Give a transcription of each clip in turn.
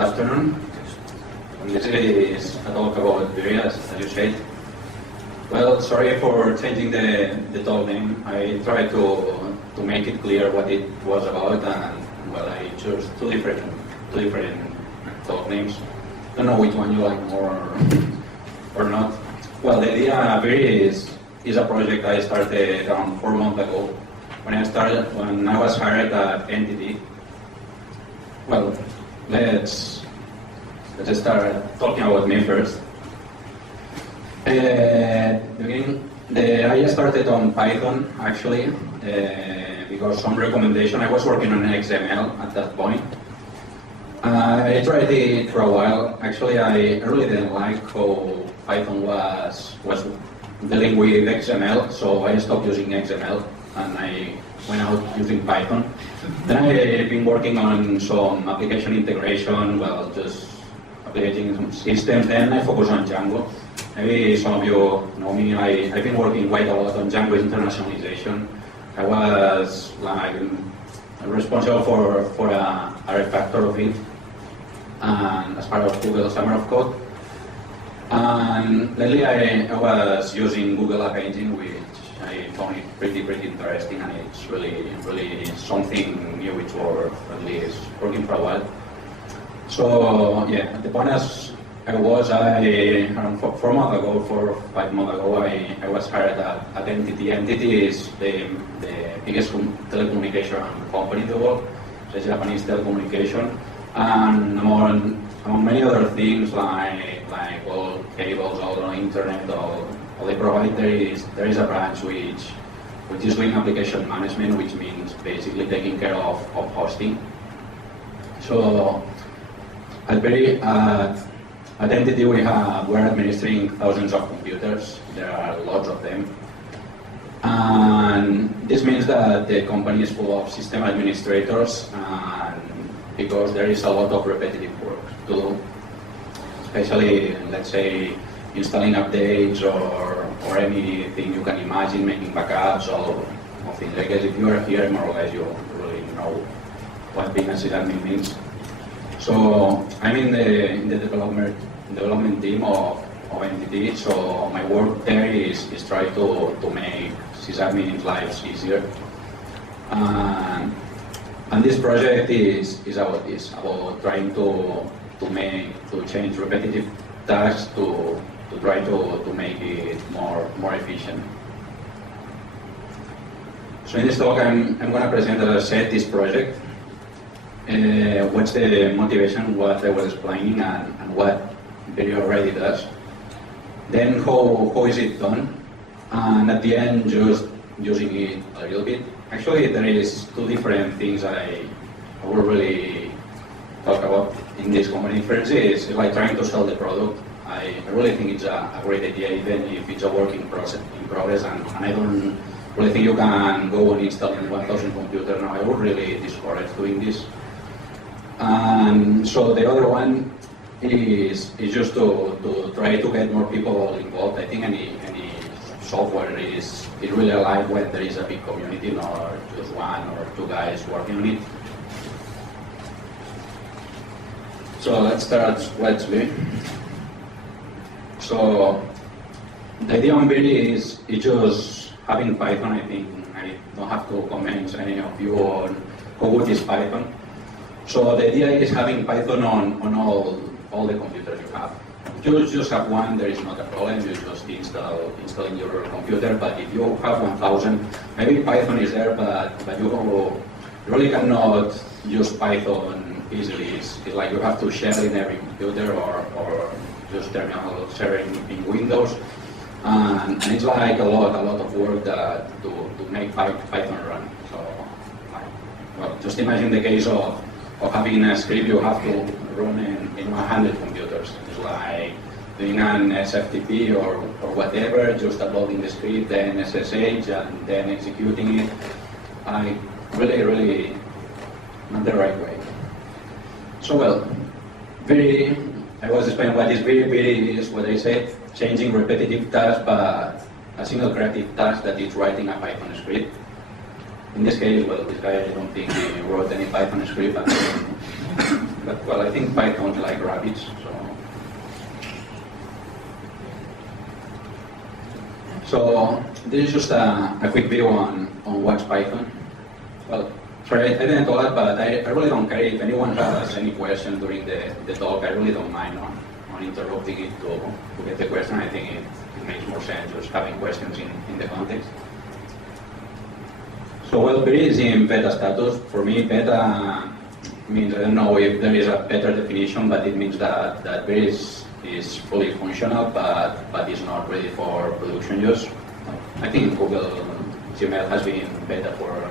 good afternoon. This is a talk about virid, as you said. Well, sorry for changing the talk name. I tried to make it clear what it was about, and well, I chose two different talk names. Don't know which one you like more or not. Well, the idea Viri is a project I started around 4 months ago when I was hired at Entity. Well, let's start talking about me first. I started on Python actually because some recommendation. I was working on XML at that point. I tried it for a while. Actually, I really didn't like how Python was dealing with XML, so I stopped using XML and I went out using Python. Then I've been working on some application integration, well, just application systems. Then I focus on Django. Maybe some of you know me. I've been working quite a lot on Django internationalization. I was like responsible for a refactor of it, and as part of Google Summer of Code. And lately I was using Google App Engine, which I found it pretty interesting, and it's really something new which was at least working for a while. So yeah, at the point as I was, around 4 months ago, 4 or 5 months ago, I was hired at Entity. Entity is the biggest telecommunication company in the world. It's Japanese telecommunication, and among many other things like all cables, all the internet, all they provide, there is a branch which is doing application management, which means basically taking care of hosting. So at Entity we're administering thousands of computers. There are lots of them. And this means that the company is full of system administrators, and because there is a lot of repetitive work to do, especially, let's say, installing updates or anything you can imagine, making backups, all of things. I guess if you are here, more or less, you really know what being a sysadmin means. So I'm in the development team of Entity. So my work there is try to make sysadmins' lives easier. And this project is about this, about trying to change repetitive tasks to try to make it more efficient. So in this talk, I'm going to present, as I said, this project. What's the motivation, what I was explaining, and what Viri already does. Then how is it done, and at the end just using it a little bit. Actually, there is two different things I will really talk about in this company. First is like trying to sell the product. I really think it's a great idea, even if it's a work in progress, and I don't really think you can go and install 1,000 computers now. I would really discourage doing this. And so the other one is just to try to get more people involved. I think any software is really alive when there is a big community, not just one or two guys working on it. So let's start what's Viri. So the idea on Viri is just having Python. I think I don't have to convince any of you on how good is Python. So the idea is having Python on all the computers you have. If you just have one, there is not a problem. You just install in your computer. But if you have 1,000, maybe Python is there, but you really cannot use Python easily. It's like you have to share in every computer or just terminal sharing in Windows. And it's like a lot of work to make Python run. So, well, just imagine the case of having a script you have to run in 100 computers. It's like doing an SFTP or whatever, just uploading the script, then SSH, and then executing it. Really not the right way. So well, I was explaining what is Viri. Viri is what I said, changing repetitive tasks, but a single creative task that is writing a Python script. In this case, well, this guy, I don't think he wrote any Python script, but but well, I think Python like rabbits, so this is just a quick video on what's Python. Well, sorry, I didn't do that, but I really don't care if anyone has any question during the talk. I really don't mind on interrupting it to get the question. I think it makes more sense just having questions in the context. So, well, Viri is in beta status. For me, beta means, I don't know if there is a better definition, but it means that Viri is fully functional, but is not ready for production use. I think Google Gmail has been in beta for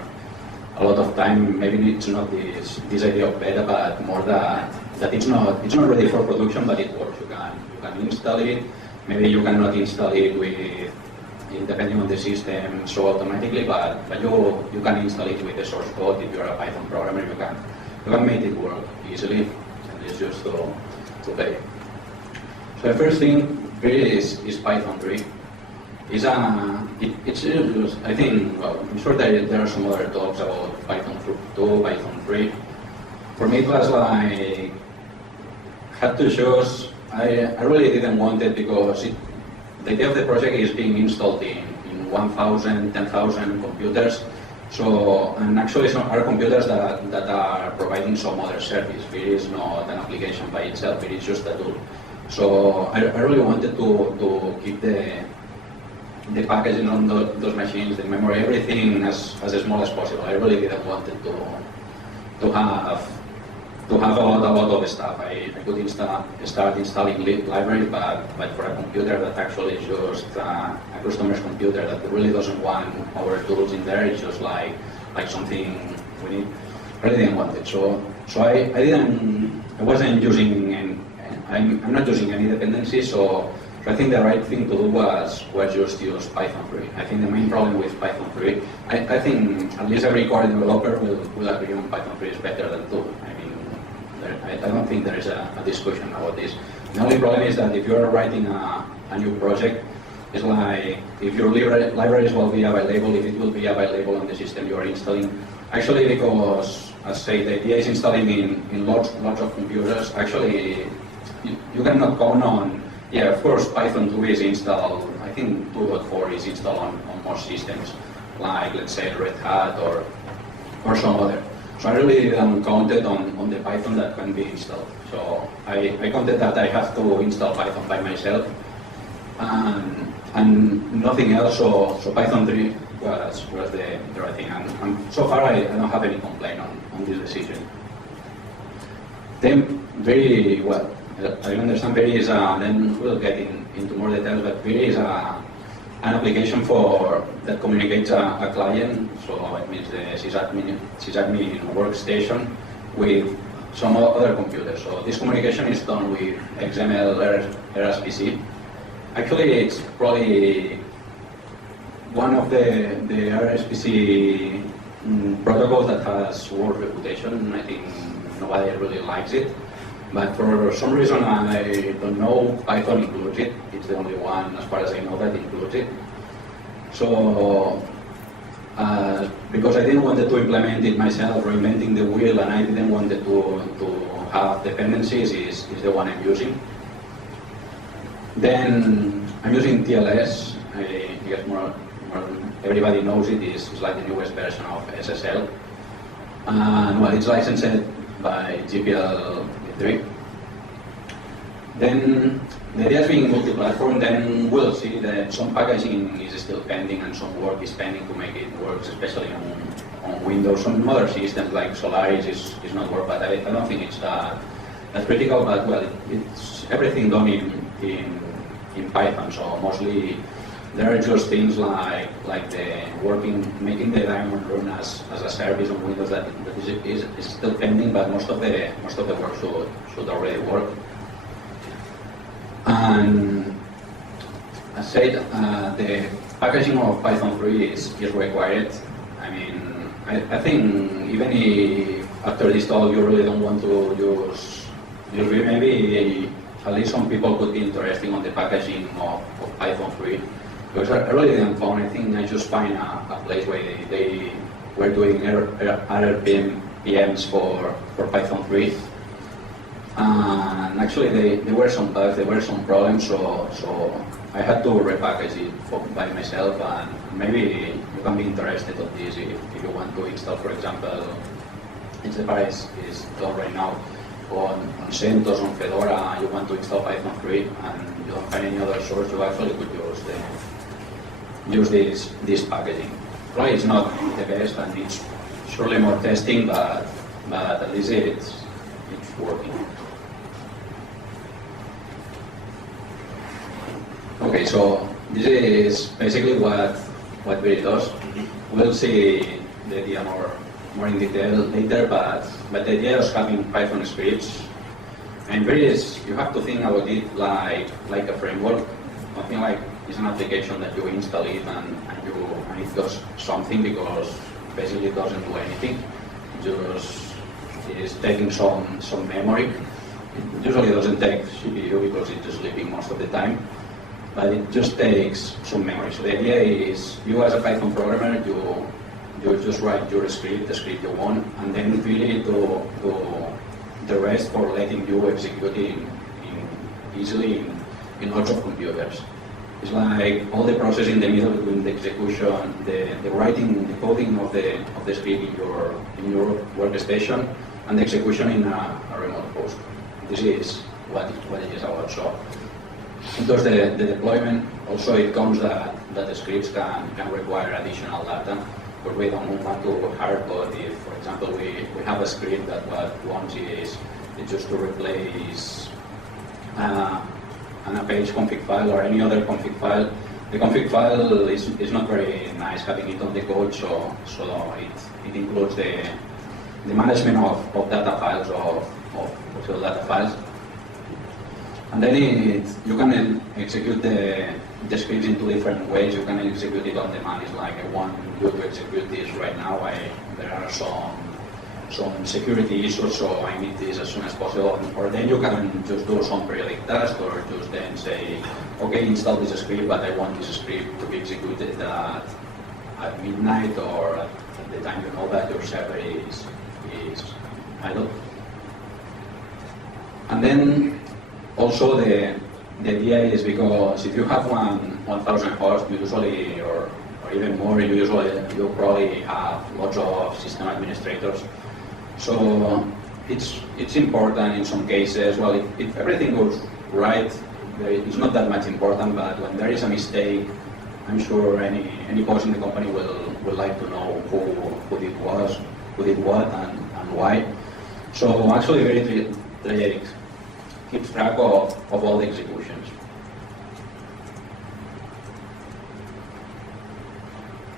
a lot of time. Maybe it's not this idea of beta, but more that it's not ready for production, but it works. You can install it. Maybe you cannot install it with, depending on the system, so automatically, but you can install it with the source code. If you're a Python programmer, you can make it work easily, and it's just to play. So the first thing Viri is Python 3. It's just, I think, well, I'm sure there are some other talks about Python 2, Python 3. For me, it was like, had to choose. I really didn't want it because the idea of the project is being installed in 1,000, 10,000 computers. So, and actually some are computers that are providing some other service. Viri is not an application by itself, it is just a tool. So I really wanted to keep the packaging on those machines, the memory, everything as small as possible. I really didn't want it to have a lot of stuff. I could start installing libraries, but for a computer that actually is just a customer's computer that really doesn't want our tools in there, it's just like something we need. I really didn't want it. So I wasn't using, I'm not using any dependencies, so I think the right thing to do was just use Python 3. I think the main problem with Python 3, I think at least every core developer will agree on Python 3 is better than 2. I don't think there is a discussion about this. The only problem is that if you are writing a new project, it's like if your libraries will be available, if it will be available on the system you are installing. Actually, because, as I say, the idea is installing in lots of computers. Actually, you cannot count on, yeah, of course, Python 2 is installed, I think 2.4 is installed on most systems, like, let's say, Red Hat or some other. So I really counted on the Python that can be installed. So I counted that I have to install Python by myself and nothing else. So Python 3 was the right thing. And so far I don't have any complaint on this decision. Then Viri, well, I understand Viri is, then we'll get into more details, but Viri is an application that communicates a client, so it means the sysadmin workstation with some other computers. So this communication is done with XML RSPC. Actually, it's probably one of the RSPC protocols that has worse reputation. I think nobody really likes it. But for some reason, I don't know, Python includes it. It's the only one, as far as I know, that includes it. So, because I didn't want to implement it myself, reinventing the wheel, and I didn't want to have dependencies, is the one I'm using. Then I'm using TLS. I guess more everybody knows it. It's like the newest version of SSL. And well, it's licensed by GPL 3. Then the idea is being multi-platform. Then we'll see that some packaging is still pending and some work is pending to make it work, especially on Windows. Some other systems like Solaris is not work, but I don't think it's that critical. But well, it's everything done in Python. So mostly there are just things like making the daemon run as a service on Windows that is still pending, but most of the work should already work. And as said, the packaging of Python 3 is required. I mean, I think even if after this talk you really don't want to use Viri, maybe at least some people could be interested on the packaging of Python 3. Because I really didn't find anything. I just find a place where they were doing RPMs for Python 3. And actually there were some bugs, there were some problems, so I had to repackage it by myself, and maybe you can be interested in this if you want to install, for example, Viri is done right now on CentOS, on Fedora, you want to install Python 3 and you don't find any other source, you actually could use this packaging. Probably it's not the best and it's surely more testing, but at least it's working. Okay, so this is basically what Viri does. We'll see the idea more in detail later, but the idea is having Python scripts. And Viri is, you have to think about it like a framework. Nothing like it's an application that you install it and it does something, because basically it doesn't do anything. Just is taking some memory. It usually doesn't take CPU because it's just sleeping most of the time. But it just takes some memory. So the idea is, you as a Python programmer, you just write your script, the script you want, and then Viri do the rest for letting you execute it easily in lots of computers. It's like all the process in the middle between the execution, the writing, the coding of the script in your workstation, and the execution in a remote host. This is what it is about. So it does the deployment. Also, it comes that the scripts can require additional data, but we don't want to hard code. If, for example, we have a script that what wants is just to replace a page config file or any other config file. The config file is not very nice having it on the code, so it includes the management of data files, of virtual data files. And then you can execute the scripts in two different ways. You can execute it on demand. It's like, I want you to execute this right now. There are some security issues, so I need this as soon as possible. Or then you can just do some periodic task, or just then say, okay, install this script, but I want this script to be executed at midnight, or at the time you know that your server is idle. And then also the idea is, because if you have 1,000 hosts, you usually, or even more, you probably have lots of system administrators. So it's important in some cases. Well, if everything goes right, it's not that much important. But when there is a mistake, I'm sure any boss in the company will like to know who did what, and why. So actually, Viri keeps track of all the executions.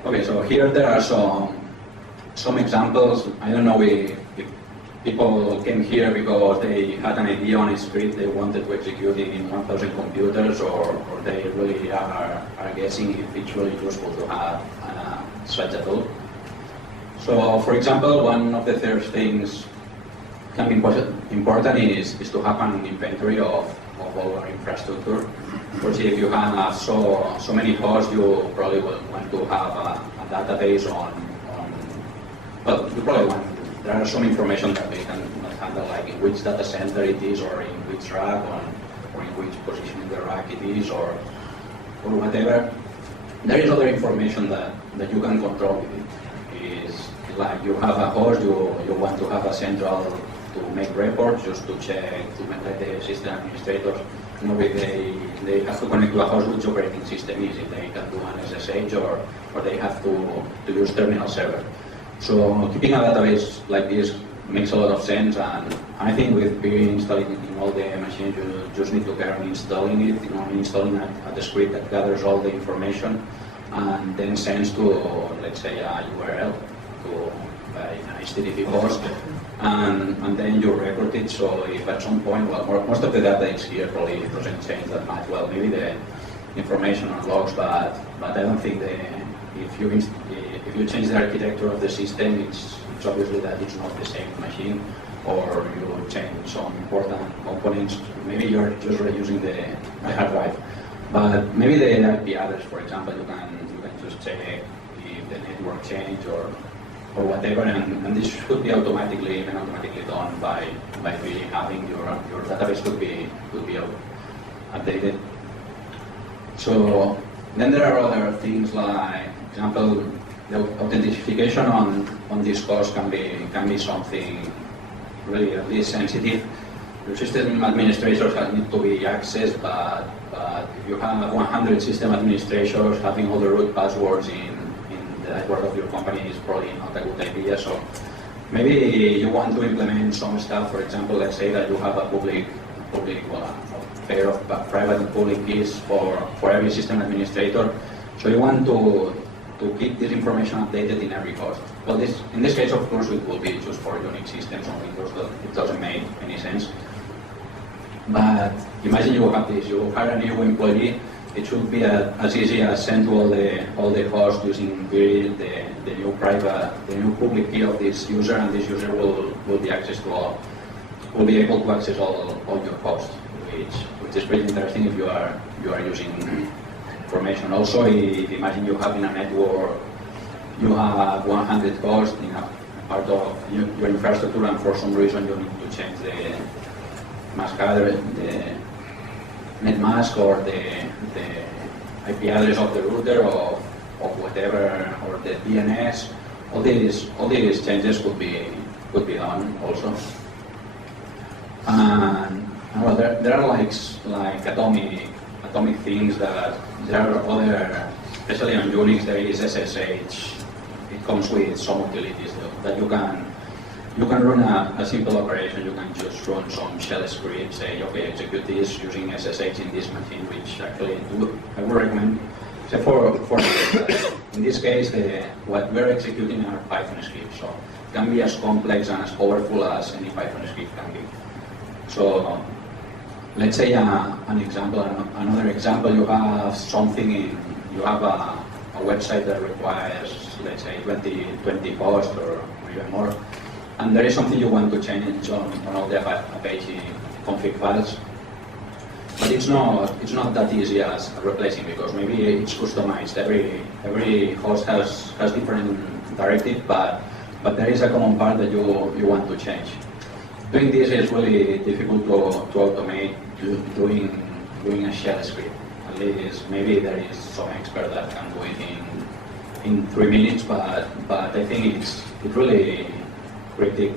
Okay, so here there are some examples. I don't know if people came here because they had an idea on a script they wanted to execute it in 1,000 computers, or they really are guessing if it's really useful to have such a tool. So, for example, one of the first things can be important is to have an inventory of all our infrastructure. Because if you have so many hosts, you probably will want to have a database on well, you probably want, there are some information that we can handle, like in which data center it is, or in which rack, or in which position in the rack it is, or whatever. There is other information that you can control with it. Is like you have a host, you want to have a central to make reports, just to check, to let the system administrators know if they have to connect to a host which operating system is, if they can do an SSH, or they have to use terminal server. So keeping a database like this makes a lot of sense, and I think with Viri installing in all the machines, you just need to carry on installing it, installing a script that gathers all the information and then sends to, let's say, a URL to an HTTP host, and then you record it. So if at some point, well, most of the data is here, probably it doesn't change that much. Well, maybe the information on logs, but I don't think if you change the architecture of the system, it's obviously that it's not the same machine, or you change some important components. Maybe you're just reusing the hard drive, but maybe the IP address, for example, you can just check if the network changed, or or whatever, and this could be automatically done by really having your database could be updated. So then there are other things like, for example, the authentication on this course can be something really at least sensitive. Your system administrators need to be accessed, but if you have 100 system administrators having all the root passwords in the dashboard of your company is probably not a good idea. So maybe you want to implement some stuff. For example, let's say that you have a public pair of private and public keys for every system administrator. So you want to keep this information updated in every host. Well, in this case, of course, it will be just for Unix systems only, because it doesn't make any sense. But imagine you have this, you hire a new employee, it should be as easy as send to all the hosts using virid, the new public key of this user, and this user will be able to access all your hosts, which is pretty interesting if you are using information. Also, imagine you have in a network, you have 100 hosts in a part of your infrastructure, and for some reason you need to change the mask address, the net mask, or the IP address of the router, or whatever, or the DNS. All these changes could be done also. And well, there are like atomic things that there are other, especially on Unix, there is SSH. It comes with some utilities that you can run a simple operation. You can just run some shell script, say, okay, execute this using SSH in this machine, which actually I would recommend. Except for in this case, what we're executing are Python scripts, so it can be as complex and as powerful as any Python script can be. So let's say another example, you have you have a website that requires, let's say, 20 hosts or even more, and there is something you want to change on all the Apache config files, but it's not that easy as replacing, because maybe it's customized. Every host has different directive, but there is a common part that you want to change. Doing this is really difficult to automate doing a shell script. At least maybe there is some expert that can do it in 3 minutes, but I think it's really pretty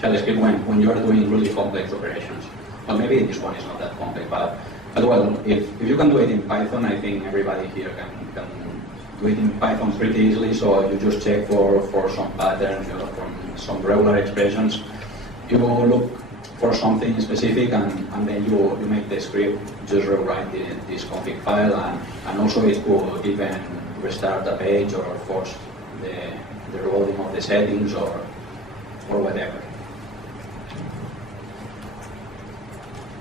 shell script when you are doing really complex operations. Well, maybe this one is not that complex, but well, if you can do it in Python, I think everybody here can do it in Python pretty easily. So you just check for some patterns, from some regular expressions. You look for something specific, and then you make the script, just rewrite this config file, and also it could even restart the page or force the reloading of the settings or whatever.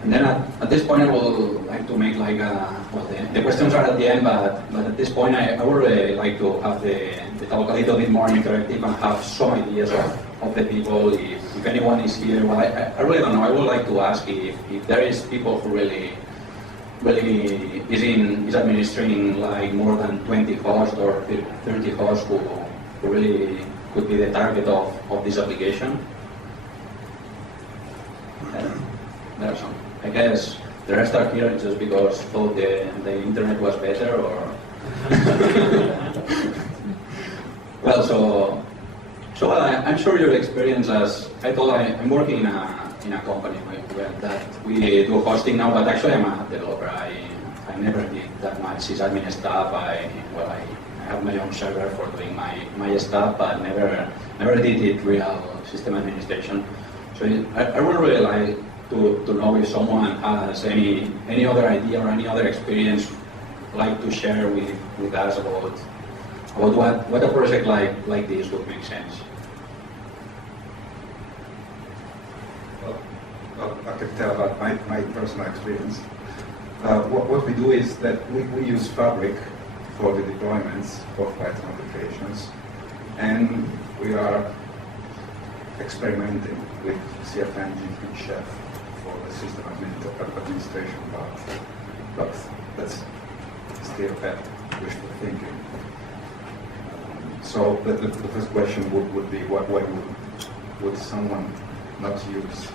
And then at this point I would like to make like the questions are at the end, but at this point I would really like to have the talk a little bit more interactive and have some ideas of the people. If anyone is here, well, I really don't know. I would like to ask if there is people who really is administering like more than 20 hosts or 30 hosts who really could be the target of this application. There are some. I guess the rest are here just because thought the internet was better, or well, so I'm sure your experience, as I told, I'm working in a company where that we do hosting now, but actually I'm a developer. I never did that much sysadmin stuff. I have my own server for doing my stuff, but never did it real system administration. So I would really like to know if someone has any other idea or any other experience like to share with us about what a project like this would make sense. Well, I can tell about my personal experience. What we do is that we use Fabric for the deployments of Python applications, and we are experimenting with CFN, GP, Chef for the system administration part. But that's still wishful thinking. So So the first question would be, why would someone not use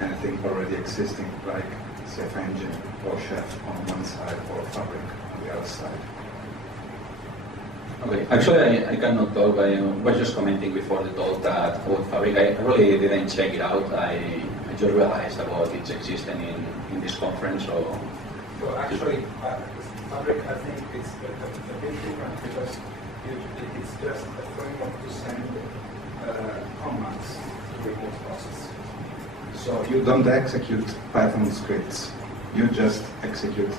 anything already existing, like Safe Engine or Chef on one side or Fabric on the other side? Okay, actually I cannot talk. I was just commenting before the talk that about Fabric, I really didn't check it out. I just realized about its existence in this conference. So actually, Fabric, I think it's a bit different because it's just a framework to send commands to remote process. So you don't execute Python scripts. You just execute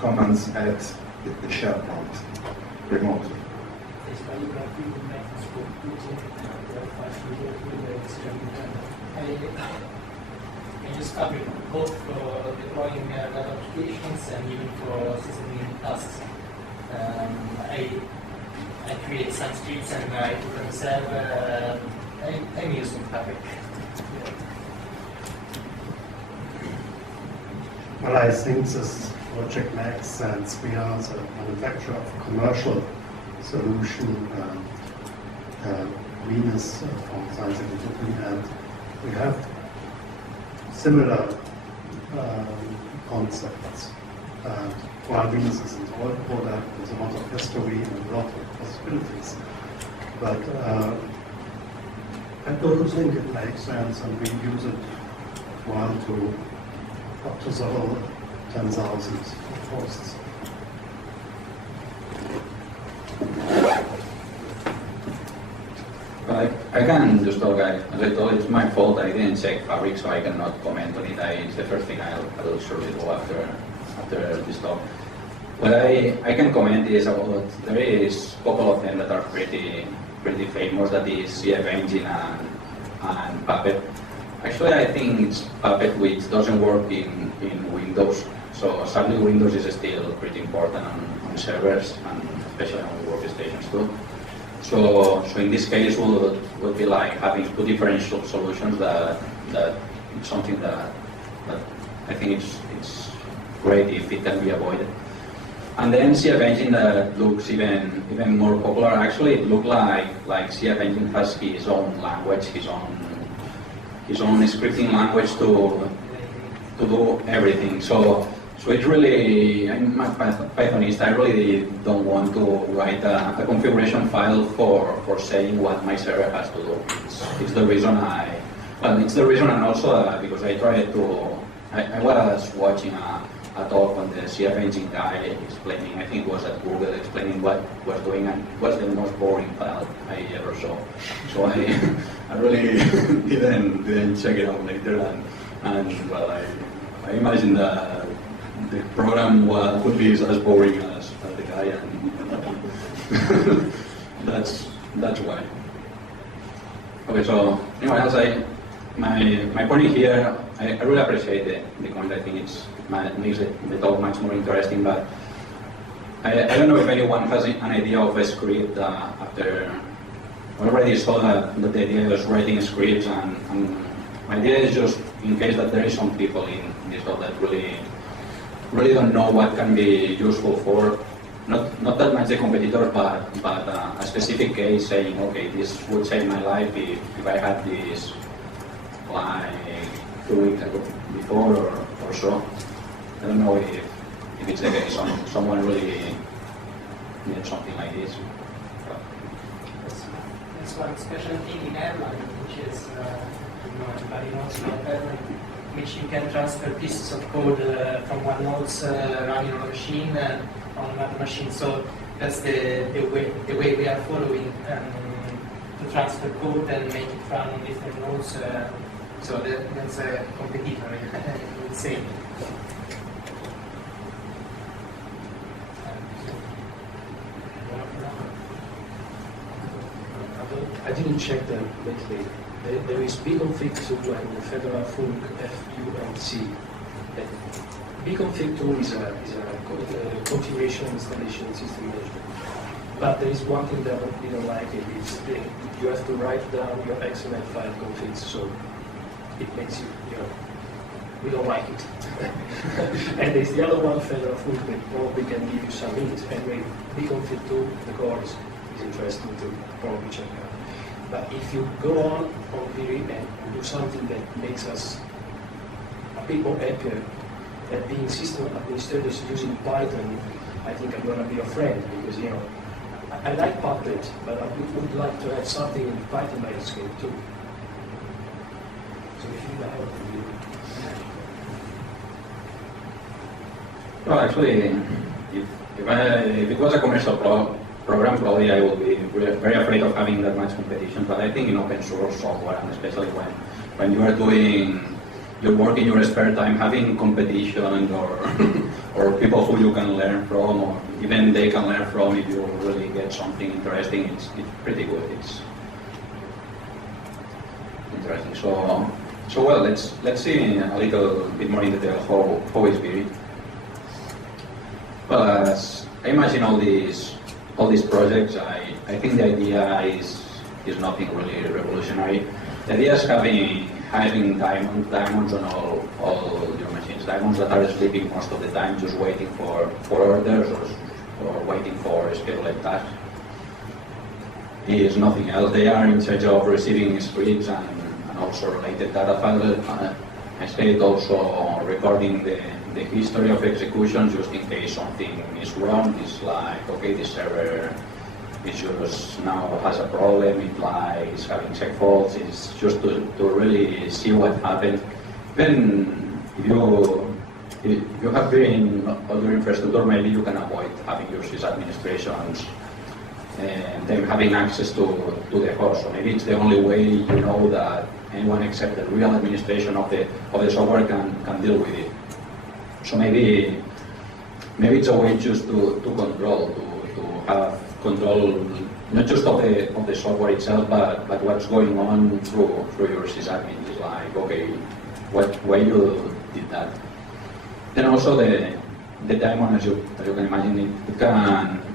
commands at the shell prompt remotely. I use Fabric both for deploying web applications and even for sysadmin tasks. I create some scripts and I put them myself. I'm using Fabric. Well, I think this project makes sense. We are the manufacturer of a commercial solution, Venus from scientific, and we have similar concepts. While Venus is an old product, there's a lot of history and a lot of possibilities. But I don't think it makes sense, and we use it while to up to several 10,000 hosts. I can just talk. As I told, it's my fault. I didn't check Fabric, so I cannot comment on it. It's the first thing I'll surely do after this talk. What I can comment is about there is a couple of them that are pretty famous. That is CF Engine and Puppet. Actually, I think it's Puppet which doesn't work in Windows. So sadly, Windows is still pretty important on servers and especially on workstations too. So in this case, would be like having two different solutions. That it's something that I think it's great if it can be avoided. And then CF Engine that looks even more popular. Actually, it looks like CF Engine has his own language, his own scripting language to do everything. So it's really, I'm a Pythonist, I really don't want to write a configuration file for saying what my server has to do. It's the reason and also because I tried to, I was watching a talk on the CF Engine guy explaining, I think it was at Google, explaining what was doing, and it was the most boring file I ever saw. So I really didn't check it out later, and well, I imagine the program would be as boring as the guy, and that's why. Okay, so anyway, as my point here, I really appreciate the comment. I think it makes the talk much more interesting, but I don't know if anyone has an idea of a script after already saw that the idea is writing scripts, and my idea is just in case that there is some people in this talk that really don't know what can be useful for, not that much the competitor, but a specific case saying, okay, this would save my life if I had this like 2 weeks ago before or so. I don't know if it's the case. Someone really needs something like this. There's one special thing in Airline, which is, everybody knows about Airline, which you can transfer pieces of code from one node running on a machine on another machine. So that's the way we are following to transfer code and make it run on different nodes. So that's a competitor, I would say. I didn't check them lately. There is bconfig2 and the federal func func. Bconfig2 is a configuration installation system management. But there is one thing that we don't like it is you have to write down your XML file configs, so it makes we don't like it. And there's the other one, federal func, that probably can give you some hints. Anyway, bconfig2, the core is is interesting to probably check out. But if you go on Viri and do something that makes us a bit more happier at being system administrators using Python, I think I'm going to be a friend, because I like Puppet, but I would like to have something in Python landscape too. So if you need help from you. Well, actually, if it was a commercial program, probably I would be very afraid of having that much competition. But I think in open source software, and especially when you are doing your work in your spare time, having competition or people who you can learn from, or even they can learn from, if you really get something interesting, it's pretty good. It's interesting. So well, let's see a little bit more in detail how is Viri. Well, as I imagine all these projects, I think the idea is nothing really revolutionary. The idea is having diamonds on all your machines, diamonds that are sleeping most of the time, just waiting for orders or waiting for scheduled tasks. It is nothing else. They are in charge of receiving scripts and also related data files. I said also recording the history of executions, just in case something is wrong. It's like, okay, this server is just now has a problem, it's having check faults. It's just to really see what happened. Then if you have been on your infrastructure, maybe you can avoid having your sysadministrations and them having access to the host. So maybe it's the only way you know that anyone except the real administration of the software can deal with it. So maybe it's a way just to control, to have control not just of the software itself, but what's going on through your sysadmin. It's like, okay, why you did that? Then also the daemon, as you can imagine,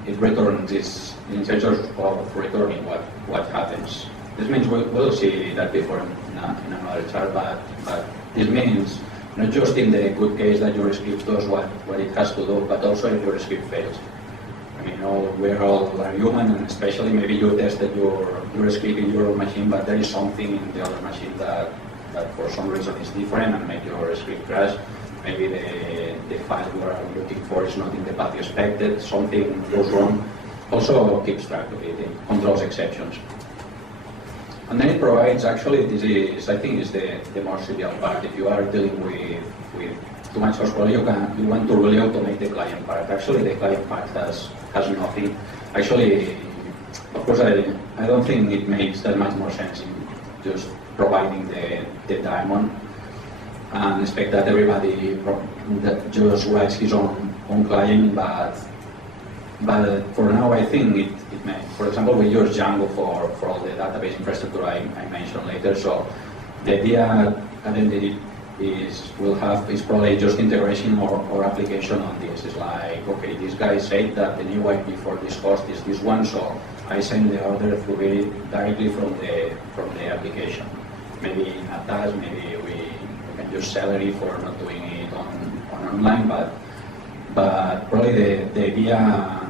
it returns, it's in charge of returning what happens. This means we'll see that before in another chart, but this means not just in the good case that your script does what it has to do, but also if your script fails. I mean, we're all human, and especially maybe you tested your script in your machine, but there is something in the other machine that for some reason is different and make your script crash. Maybe the file you are looking for is not in the path you expected, something goes wrong. Also keeps track of it, it controls exceptions. And then it provides, actually, this is, I think, is the most trivial part. If you are dealing with too much horsepower, you want to really automate the client part. Actually, the client part has nothing. Actually, of course, I don't think it makes that much more sense in just providing the daemon and expect that everybody that just writes his own client, but for now, I think it may. For example, we use Django for all the database infrastructure I mentioned later. So the idea at the end is probably just integration or application on this. It's like, okay, this guy said that the new IP for this host is this one, so I send the order through it directly from the application. Maybe in a task, maybe we can use salary for not doing it on online, but probably the idea,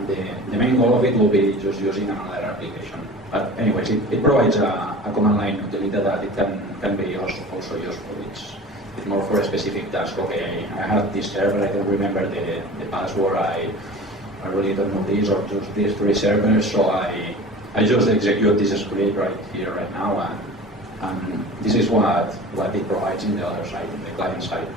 the main goal of it will be just using another application. But anyways, it provides a command line utility that it can be also useful. It's more for a specific task. Okay, I have this server, I don't remember the password, I really don't know this, or just these 3 servers, so I just execute this script right here, right now, and this is what it provides in the other side, in the client side.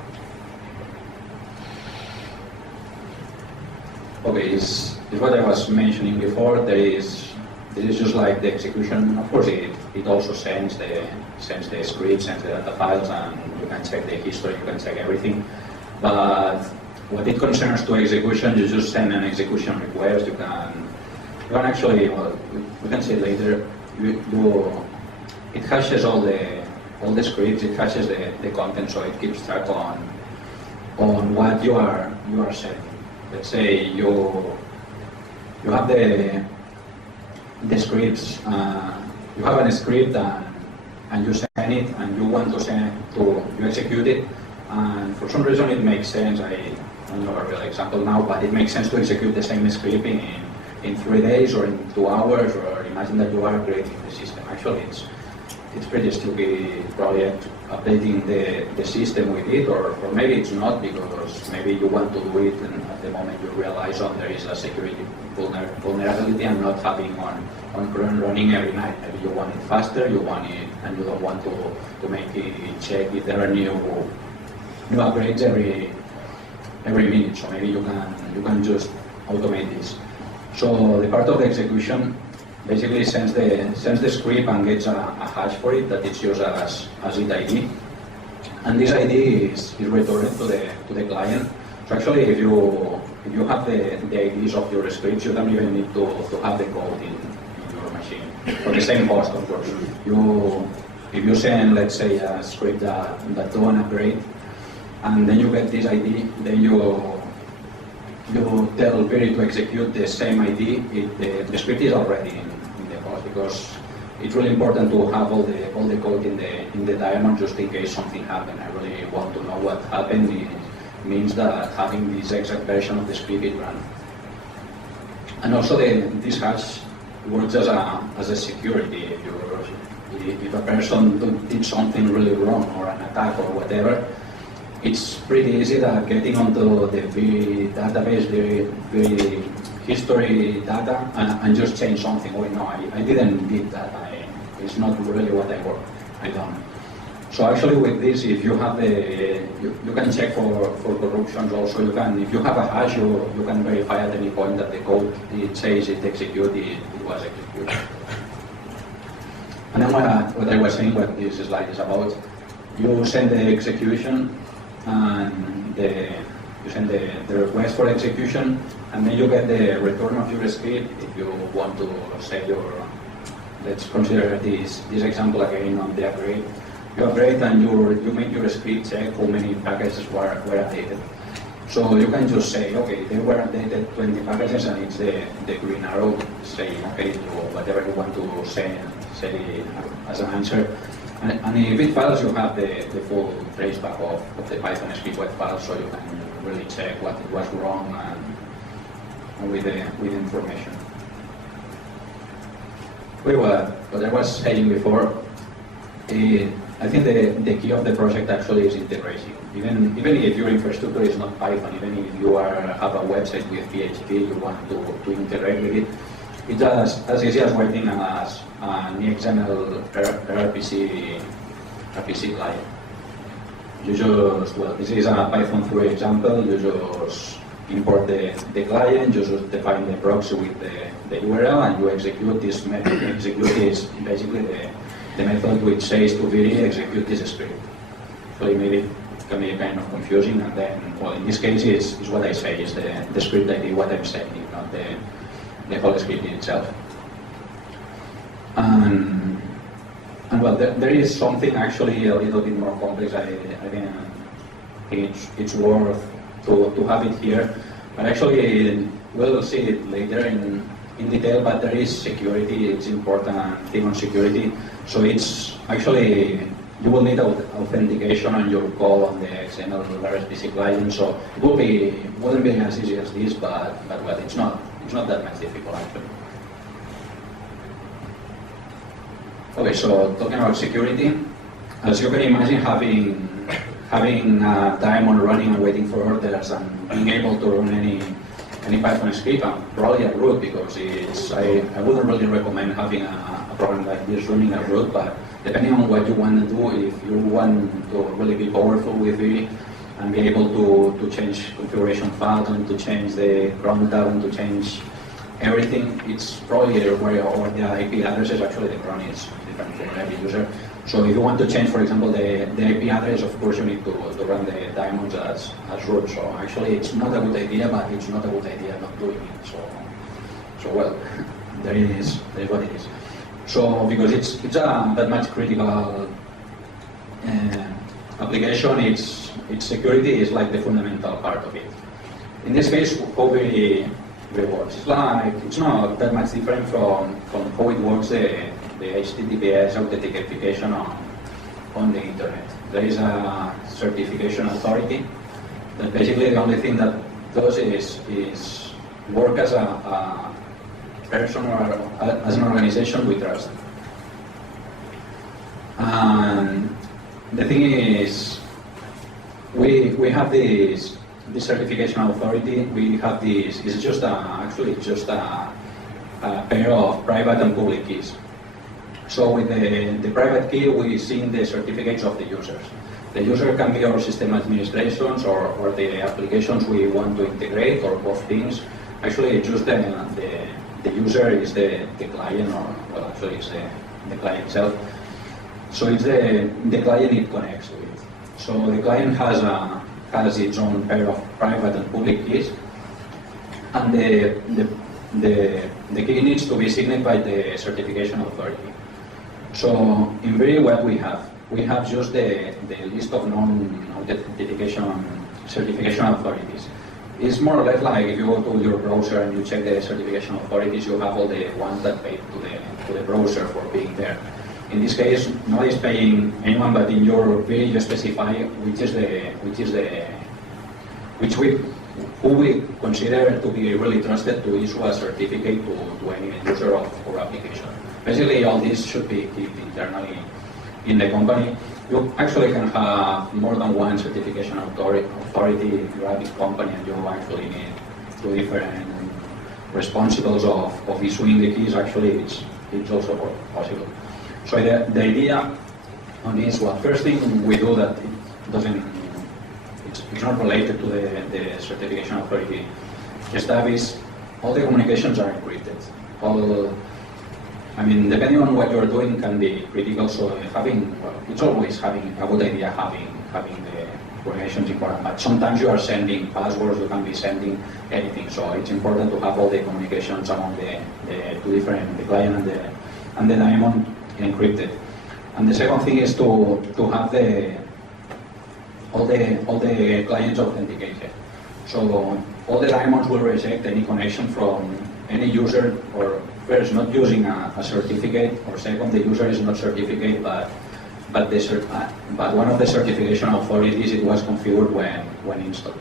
Okay, is what I was mentioning before. There is just like the execution. Of course, it also sends the script, sends the data files, and you can check the history, you can check everything. But what it concerns to execution, you just send an execution request. You can actually, well, we can see later. It hashes all the scripts. It hashes the content, so it keeps track on what you are sending. Let's say you have the scripts, you have a script and you send it, and you want to execute it, and for some reason it makes sense. I don't know a real example now, but it makes sense to execute the same script in in 3 days or in 2 hours, or imagine that you are upgrading the system. Actually, it's pretty stupid project updating the system with it, or maybe it's not, because maybe you want to do it and at the moment you realize there is a security vulnerability and not having on current running every night. Maybe you want it faster, you want it, and you don't want to make it check if there are new upgrades every minute. So maybe you can just automate this. So the part of the execution basically sends the script and gets a hash for it that it's used as its ID, and this ID is returned to the client. So actually, if you have the IDs of your scripts, you don't even need to have the code in your machine for the same cost, of course. If you send, let's say, a script that do an upgrade, and then you get this ID, then you tell Viri to execute the same ID. The script is already in the cost, because it's really important to have all the code in the daemon, just in case something happened. I really want to know what happened. It means that having this exact version of the script is run. And also this hash works as a security. If a person did something really wrong, or an attack or whatever, it's pretty easy that getting onto the Viri database, Viri history data, and just change something. Oh no, I didn't did that. It's not really what I done. So actually, with this, if you have you can check for corruptions. Also, if you have a hash, you can verify at any point that the code it says it executed, it was executed. And then what I was saying, what this slide is about, you send the execution, and you send the request for execution, and then you get the return of your script. If you want to say let's consider this example again on the upgrade. You upgrade and you make your script check how many packages were updated. So you can just say, okay, they were updated 20 packages, and it's the green arrow saying, okay, to whatever you want to say as an answer. And if it fails, you have the full traceback of the Python script what failed, so you can really check what it was wrong and with information. What I was saying before, I think the key of the project actually is integration. Even if your infrastructure is not Python, even if you have a website with PHP, you want to integrate with it, it's as easy as writing as an XML RPC client. You just, this is a Python 3 example. You just import the client, you just define the proxy with the URL, and you execute this method. Execute is basically the method which says to Viri, execute this script. So maybe it can be kind of confusing, and then, in this case, is what I say, is the script ID, what I'm saying, not the whole script itself. And there is something actually a little bit more complex. I think it's worth to have it here, but actually we'll see it later in detail. But there is security. It's important thing on security. So it's actually you will need authentication on your call on the XML RPC client. So it wouldn't be as easy as this, but it's not that much difficult actually. Okay, so talking about security, as you can imagine, having a daemon running and waiting for orders and being able to run any Python script, and probably a root, because I wouldn't really recommend having a program like this running a root, but depending on what you want to do, if you want to really be powerful with Viri and be able to change configuration files and to change the cron tab and to change everything, it's probably where all the IP addresses, actually the cron is different for every user. So if you want to change, for example, the IP address, of course you need to run the daemons as root. So actually it's not a good idea, but it's not a good idea not doing it. So well, there is what it is. So because it's that much critical application, its security is like the fundamental part of it. In this case, how Viri works. It's not that much different from how it works the HTTPS authentication on the internet. There is a certification authority that basically the only thing that does is work as person or as an organization we trust. And the thing is, we have this certification authority. We have this. It's just actually just a pair of private and public keys. So with the private key, we see the certificates of the users. The user can be our system administrations or the applications we want to integrate, or both things. Actually, it's just the user is the client, or well, actually it's the client itself. So it's the client it connects with. So the client has its own pair of private and public keys, and the key needs to be signed by the certification authority. So in Viri, what we have just the list of non-authentication certification authorities. It's more or less like if you go to your browser and you check the certification authorities, you have all the ones that pay to the browser for being there. In this case, nobody's paying anyone, but in your Viri you specify who we consider to be really trusted to issue a certificate to any user of our application. Basically, all this should be kept internally in the company. You actually can have more than one certification authority. If you're a big company and you actually need two different responsibles of issuing the keys, actually it's also possible. So the idea on this, well, first thing we do that it's not related to the certification authority stuff is all the communications are encrypted. Depending on what you're doing can be critical, so it's always having a good idea having the communications important, but sometimes you are sending passwords, you can be sending anything, so it's important to have all the communications among the two different, the client and the daemon encrypted. And the second thing is to have all the clients authenticated. So all the daemons will reject any connection from any user, or first not using a certificate, or second the user is not certificate, but one of the certification authorities it was configured when installed.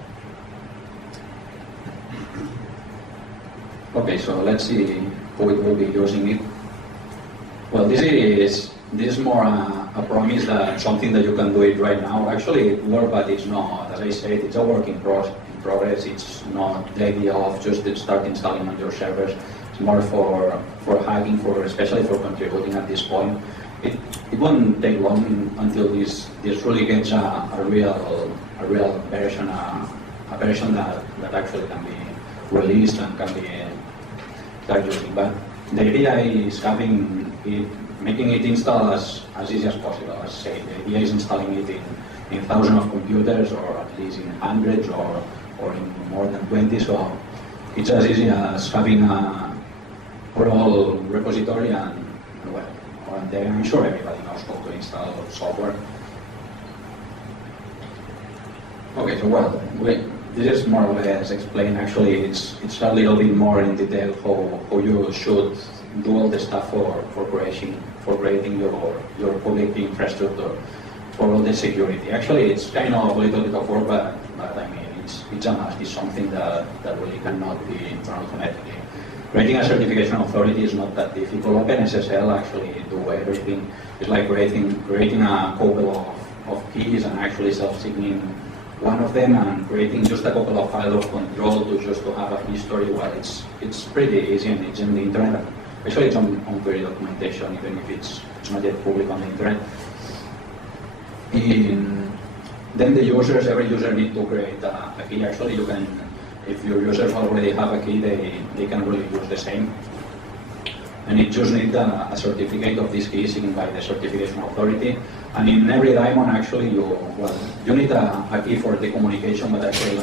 Okay, so let's see who it will be using it. Well, this is more a promise that something that you can do it right now. Actually, it works, but it's not. As I said, it's a work in progress. It's not the idea of just start installing on your servers. It's more for hacking, especially for contributing at this point. It won't take long until this really gets a real version, a version that actually can be released and can be start using. But the idea is making it install as easy as possible. As I say, the idea is installing it in thousands of computers, or at least in hundreds, or in more than 20. So it's as easy as having a overall repository and I'm sure everybody knows how to install software. Okay, so this is more or less explained. Actually, it's a little bit more in detail how you should do all the stuff for creating your public infrastructure for all the security. Actually, it's kind of a little bit of work, but I mean, it's a must. It's something that really cannot be done automatically. Creating a certification authority is not that difficult. OpenSSL actually do everything. It's like creating a couple of keys and actually self-signing one of them, and creating just a couple of files of control to have a history. Well, it's pretty easy, and it's in the internet. Actually, it's on Viri documentation, even if it's not yet public on the internet. Then the users, every user needs to create a key. Actually, you can, if your users already have a key, they can really use the same. And it just needs a certificate of this key signed by the certification authority. And in every daemon, actually, you need a key for the communication, but actually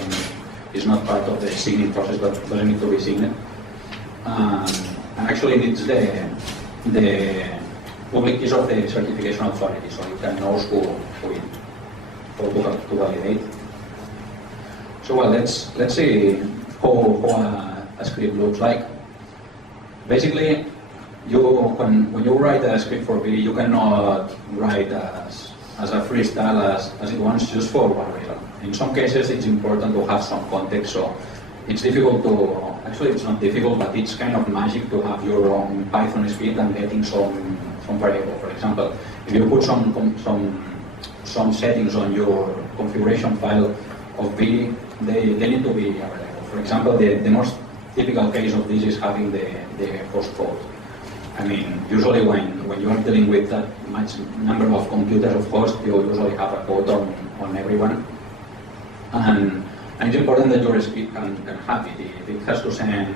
it's not part of the signing process, but doesn't need to be signed. And actually needs the public keys of the certification authority, so you can know how to validate. So let's see how a script looks like. Basically, when you write a script for Viri, you cannot write as a freestyle as it wants just for one reason. In some cases, it's important to have some context. So it's difficult to, actually it's not difficult, but it's kind of magic to have your own Python script and getting some variable. For example, if you put some settings on your configuration file of Viri, they need to be available. For example, the most typical case of this is having the host code. I mean, usually when you are dealing with that much number of computers of hosts, you usually have a code on everyone. And it's important that your script can have it. If it has to send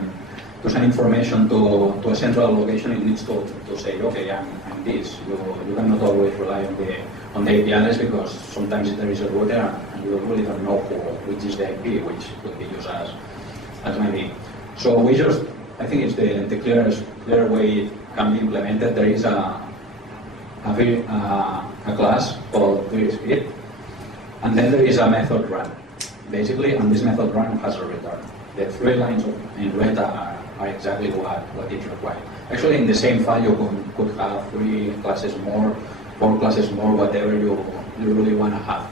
information to a central location, it needs to say, okay, I'm this. You cannot always rely on the IP address, because sometimes there is a router and you really don't know which is the IP, which could be used as maybe. So we just, I think it's the clear way it can be implemented. There is a class called virid, and then there is a method run, basically, and this method run has a return. The 3 lines in red are exactly what it requires. Actually, in the same file, you could have 3 classes more, 4 classes more, whatever you really want to have.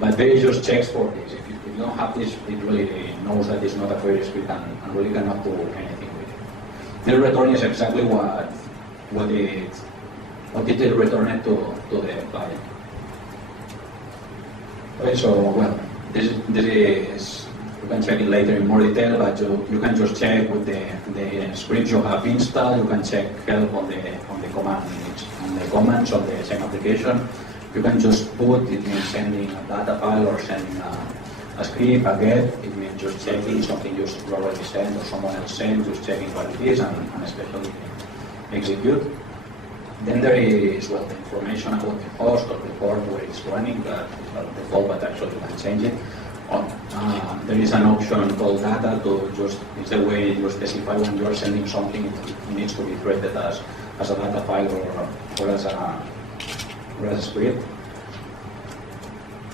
But Viri just checks for this. If you don't have this, it really knows that it's not a query script and really cannot do anything with it. The return is exactly what it will return to the client. Okay, so well, this is, you can check it later in more detail, but you can just check with the scripts you have installed. You can check help on the commands of the same application. You can just put, it means sending a data file or sending a script, a get, it means just checking something you already sent or someone else sent, just checking what it is and especially execute. Then there is, well, the information about the host or the port where it's running, that is not default, but actually you can change it. There is an option called data to just, it's the way you specify when you are sending something, it needs to be treated as a data file or as a script.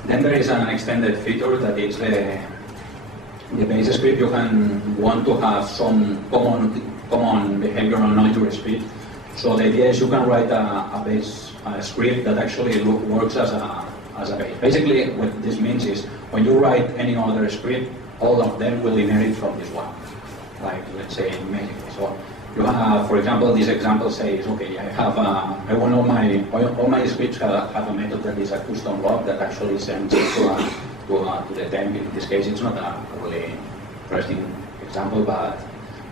Then there is an extended feature that is the base script. You can want to have some common behavior on your script. So the idea is you can write a base script that actually works as a base. Basically, what this means is when you write any other script, all of them will inherit from this one. Like, let's say, Mexico. So you have, for example, this example says, okay, I want all my scripts have a method that is a custom log that actually sends it to the temp. In this case, it's not a really interesting example, but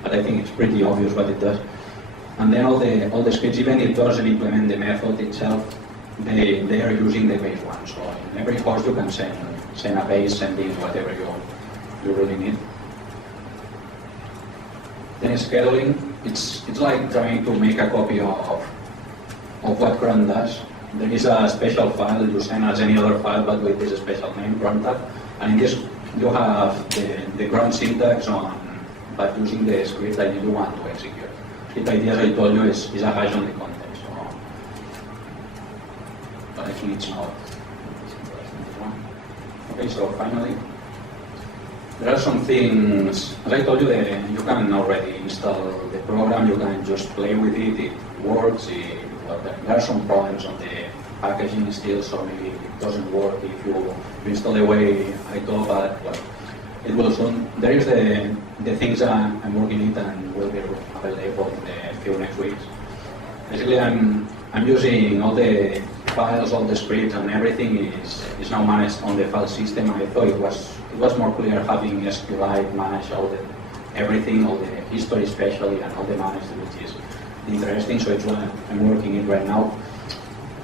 I think it's pretty obvious what it does. And then all the scripts, even if it doesn't implement the method itself, they are using the base one. So in every host you can send a base, sending whatever you really need. Then scheduling, it's like trying to make a copy of what cron does. There is a special file you send as any other file, but with this special name, cron tag. And in this, you have the cron syntax but using the script that you want to execute. The idea, as I told you, is a hash on the context. But I think it's not. Okay, so finally, there are some things, as I told you, you can already install the program, you can just play with it, it works. There are some problems on the packaging still, so maybe it doesn't work if you install the way I told, but well, it will soon. There is the things I'm working it and will be available in the few next weeks. Basically, I'm using all the files, all the scripts, and everything is now managed on the file system. I thought it was more clear having SQLite manage everything, all the history especially, and all the managed, which is interesting. So it's what I'm working in right now.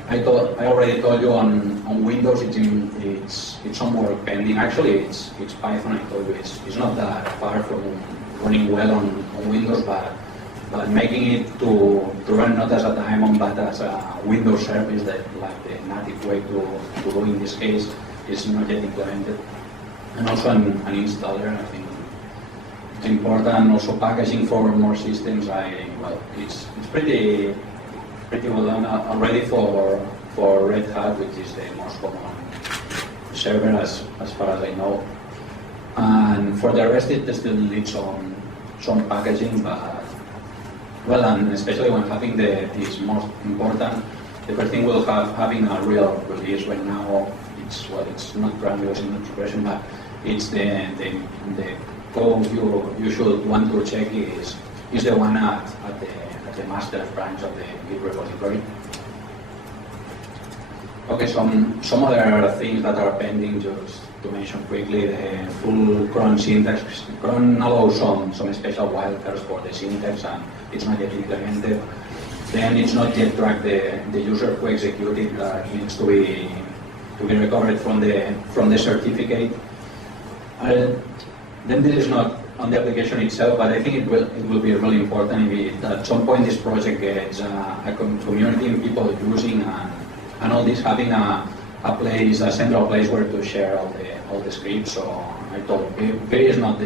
I already told you on Windows it's some work pending. Actually, it's Python. I told you it's not that far from running well on Windows, but making it to run not as a daemon but as a Windows service, that like the native way to do in this case, is not yet implemented. And also an installer, I think it's important. Also packaging for more systems. It's pretty well done already for Red Hat, which is the most common server as far as I know. And for the rest, it still needs some packaging, but well, and especially when having this most important, the first thing we'll having a real release right now. It's not grandiose in integration, but it's the code you should want to check is the one at the master branch of the Git repository. Okay, some other things that are pending, just to mention quickly, the full cron syntax. Cron allows some special wildcards for the syntax, and it's not yet implemented. Then it's not yet tracked the user who executed that needs to be recovered from the certificate. Then this is not on the application itself, but I think it will be really important if at some point this project gets a community and people using and all this, having a central place where to share all the scripts. So I told Viri is not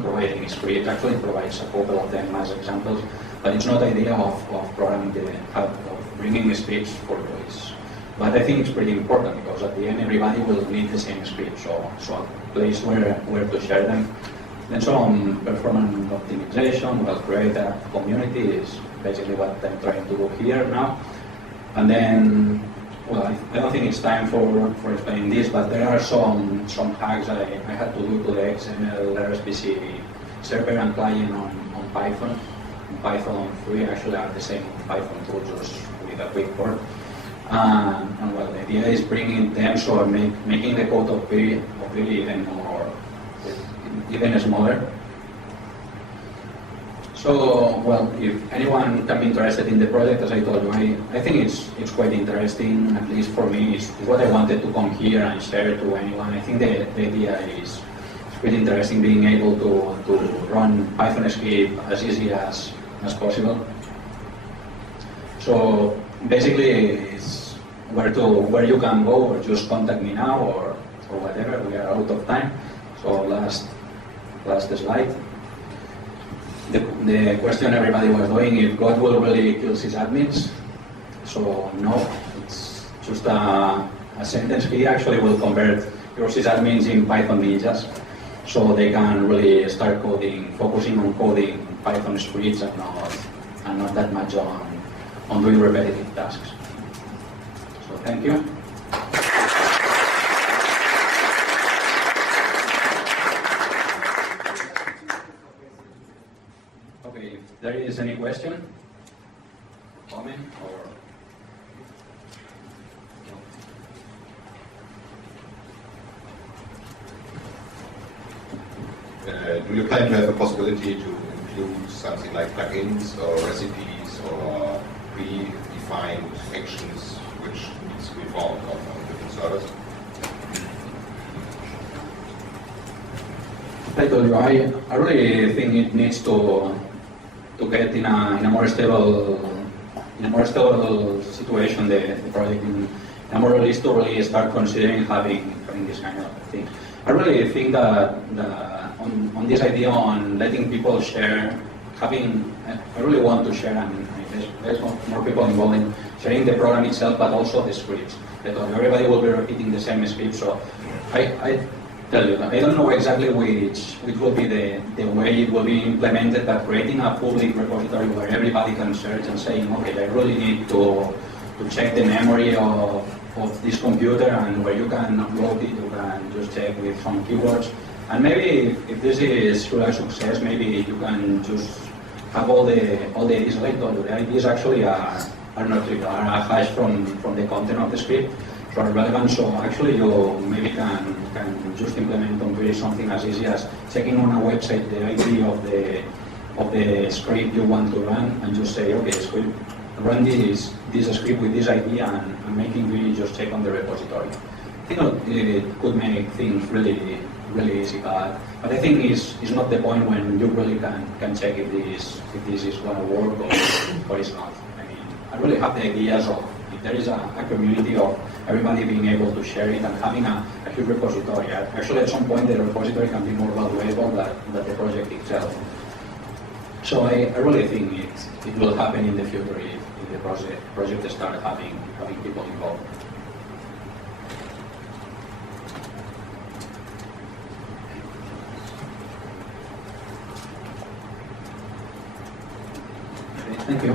providing a script. Actually, it provides a couple of them as examples, but it's not the idea of programming of bringing scripts for this. But I think it's pretty important because at the end everybody will need the same script. So a place where to share them. Then some performance optimization. We'll create a community is basically what I'm trying to do here now. And then, well, I don't think it's time for explaining this, but there are some hacks I had to do to the XML RSPC server and client on Python. Python 3 actually are the same Python tools, just with a quick port. And well, the idea is bringing them, so making the code of Viri even smaller. So, well, if anyone can be interested in the project, as I told you, I think it's quite interesting, at least for me. It's what I wanted to come here and share to anyone. I think the idea is pretty interesting, being able to run Python script as easy as possible. So basically, it's where you can go, or just contact me now, or whatever. We are out of time. So last slide. The question everybody was doing, if God will really kill sysadmins. So no, it's just a sentence. He actually will convert your sysadmins in Python ninjas, so they can really start focusing on coding Python scripts and not that much on doing repetitive tasks. So thank you. Okay, if there is any question, comment, or do you plan to have a possibility to include something like plugins or recipes or predefined actions which needs to be found on different servers? I told you, I really think it needs to get in a more stable situation the project, in a more realistic to really start considering having this kind of thing. I really think that on this idea on letting people share, I really want to share, and there's more people involved in sharing the program itself, but also the scripts. Everybody will be repeating the same script, so I tell you, I don't know exactly which will be the way it will be implemented, but creating a public repository where everybody can search and saying, okay, I really need to check the memory of this computer, and where you can upload it, you can just check with some keywords. And maybe if this is really a success, maybe you can just have all the IDs like the IDs actually are not trivial, are a hash from the content of the script. For relevant, so actually you maybe can just implement on Viri something as easy as checking on a website the ID of the script you want to run, and just say, okay, script, run this script with this ID, and making Viri just check on the repository. I think it could make things really easy, but I think it's not the point when you really can check if this is going to work or it's not. I mean, I really have the ideas of if there is a community of everybody being able to share it and having a huge repository. Actually, at some point, the repository can be more valuable than the project itself. So I really think it will happen in the future if the project starts having people involved. Okay, thank you.